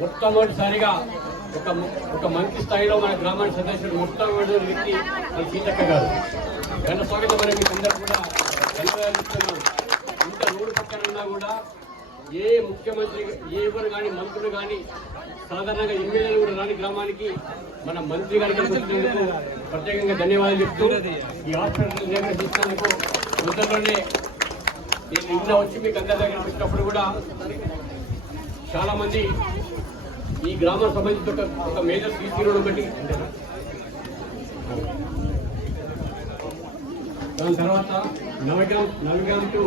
మొట్టమొదటిసారిగా ఒక మంత్రి స్థాయిలో మన గ్రామానికి సందర్శించిన మొట్టమొదటి వ్యక్తి మన సీతక్క గారు. ఘన స్వాగతం మరి మీకు అందరూ కూడా ధన్యవాదాలు ఇస్తున్నాం. ఇంత రోడ్డు పక్కన ఉన్నా కూడా ఏ ముఖ్యమంత్రి ఎవరు కానీ మంత్రులు కానీ సాధారణంగా ఎమ్మెల్యేలు కూడా రాని గ్రామానికి మన మంత్రి గారికి వచ్చినందుకు ప్రత్యేకంగా ధన్యవాదాలు చెప్తూ ఈ హాస్పిటల్ నిర్వహించినందుకు మొదట్లోనే నేను నిన్న వచ్చి మీకు అందరి దగ్గర వచ్చినప్పుడు కూడా చాలా మంది ఈ గ్రామం సంబంధించిన ఒక మేజర్ సీసీ రోడ్ ఒకటి, దాని తర్వాత నవగ్రామ్ టు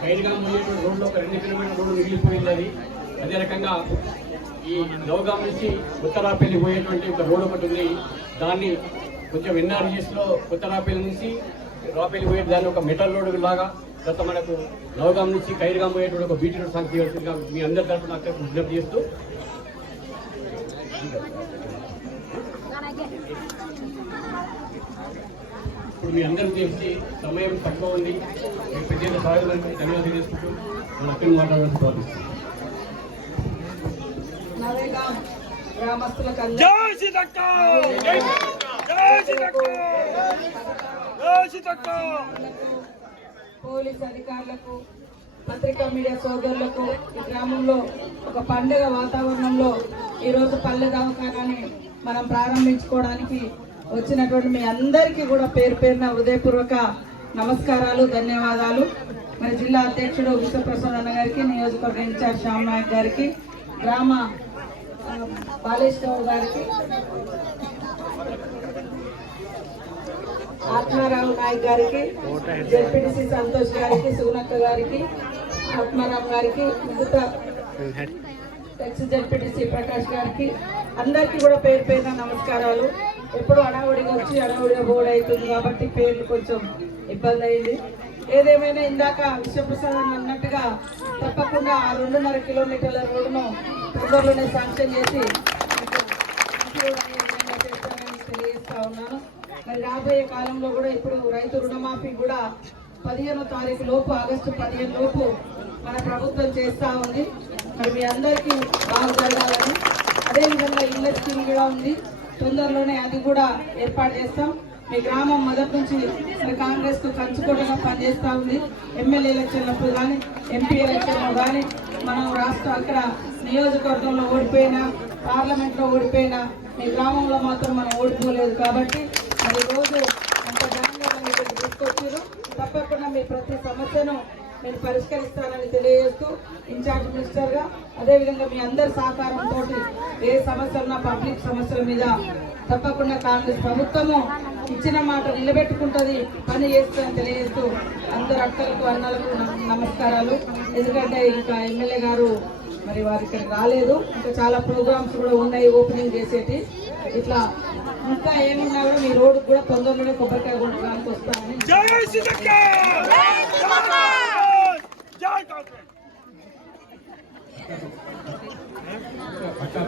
ఖైర్గాం పోయేటువంటి రోడ్లో ఒక 2 కిలోమీటర్ రోడ్డు మిగిలిపోయింది. అది అదే రకంగా ఈ నవగాం నుంచి ఉత్తరాపల్లి పోయేటువంటి ఒక రోడ్ ఒకటి ఉంది. దాన్ని కొంచెం ఎన్ఆర్జీఎస్లో ఉత్తరాపల్లి నుంచి రాపల్లి పోయే దాన్ని ఒక మెటల్ రోడ్ లాగా గత మనకు నవగాం నుంచి ఖైర్గాం పోయేటువంటి ఒక బీటీ రోడ్ సాంగ్ చేయవలసిందిగా మీ అందరి తరఫున అక్కడ విజ్ఞప్తి చేస్తూ ఇప్పుడు మీ అందరూ చేసి సమయం తక్కువ ఉంది. మీకు ప్రత్యేక సహాయాలకు ధన్యవాదాలు చేసుకుంటూ మన అక్కడిని మాట్లాడాలని ప్రార్థిస్తున్నాం. పోలీస్ అధికారులకు, పత్రికా మీడియా సోదరులకు ఈ గ్రామంలో ఒక పండుగ వాతావరణంలో ఈరోజు పల్లె దవాఖానాని మనం ప్రారంభించుకోవడానికి వచ్చినటువంటి మీ అందరికీ కూడా పేరు పేరున హృదయపూర్వక నమస్కారాలు, ధన్యవాదాలు. మరి జిల్లా అధ్యక్షుడు విశ్వప్రసాద్ అన్న గారికి, నియోజకవర్గ ఇన్ఛార్జ్ శ్యామ్ నాయక్ గారికి, గ్రామ బాలేశ్వరరావు గారికి, ఆత్మారావు నాయక్ గారికి, జెడ్పీటీసీ సంతోష్ గారికి, సుగుణక్క గారికి, ఆత్మారావు గారికి, మిగతా ఎక్స్ జెడ్పీటీసీ ప్రకాష్ గారికి అందరికీ కూడా పేరు పేరున నమస్కారాలు. ఎప్పుడు అడవుడిగా వచ్చి అడవుడిగా బోర్డు అవుతుంది కాబట్టి పేర్లు కొంచెం ఇబ్బంది అయింది. ఏదేమైనా ఇందాక విశ్వప్రసాద్ అన్నట్టుగా తప్పకుండా ఆ 2.5 కిలోమీటర్ల రోడ్డును తొందరలోనే శాంక్షన్ చేసి తెలియజేస్తా ఉన్నాను. మరి రాబోయే కాలంలో కూడా ఇప్పుడు రైతు రుణమాఫీ కూడా 15వ తారీఖు లోపు, ఆగస్టు 15 లోపు మన ప్రభుత్వం చేస్తూ ఉంది. మరి మీ అందరికీ బాగా జరగాలని, అదేవిధంగా ఇళ్ళ స్కీమ్ కూడా ఉంది, తొందరలోనే అది కూడా ఏర్పాటు చేస్తాం. మీ గ్రామం మొదటి నుంచి మరి కాంగ్రెస్ కు కంచుకోటగా పనిచేస్తూ ఉంది. ఎమ్మెల్యే ఎలక్షన్లప్పుడు కానీ, ఎంపీ ఎలక్షన్లో కానీ, మనం రాష్ట్ర అక్కడ నియోజకవర్గంలో ఓడిపోయినా, పార్లమెంట్లో ఓడిపోయినా, మీ గ్రామంలో మాత్రం మనం ఓడిపోలేదు. కాబట్టి మరి రోజు అంత ఘనంగా మీరు తీసుకొచ్చారు. తప్పకుండా మీ ప్రతి సమస్యను నేను పరిష్కరిస్తానని తెలియజేస్తూ ఇన్ఛార్జ్ మినిస్టర్గా, అదేవిధంగా మీ అందరి సహకారంతో ఏ సమస్య ఉన్నా పబ్లిక్ సమస్యల మీద తప్పకుండా కాంగ్రెస్ ప్రభుత్వము ఇచ్చిన మాట నిలబెట్టుకుంటుంది, పని చేస్తుందని తెలియజేస్తూ అందరు అక్కలకు అన్నలకు నమస్కారాలు. ఎందుకంటే ఇంకా ఎమ్మెల్యే గారు మరి వారి ఇక్కడికి రాలేదు, ఇంకా చాలా ప్రోగ్రామ్స్ కూడా ఉన్నాయి ఓపెనింగ్ చేసేటి. ఇట్లా ఇంకా ఏమున్నా కూడా మీ రోడ్డు కూడా తొందరలోనే కొబ్బరికాయ కొట్టడానికి వస్తామని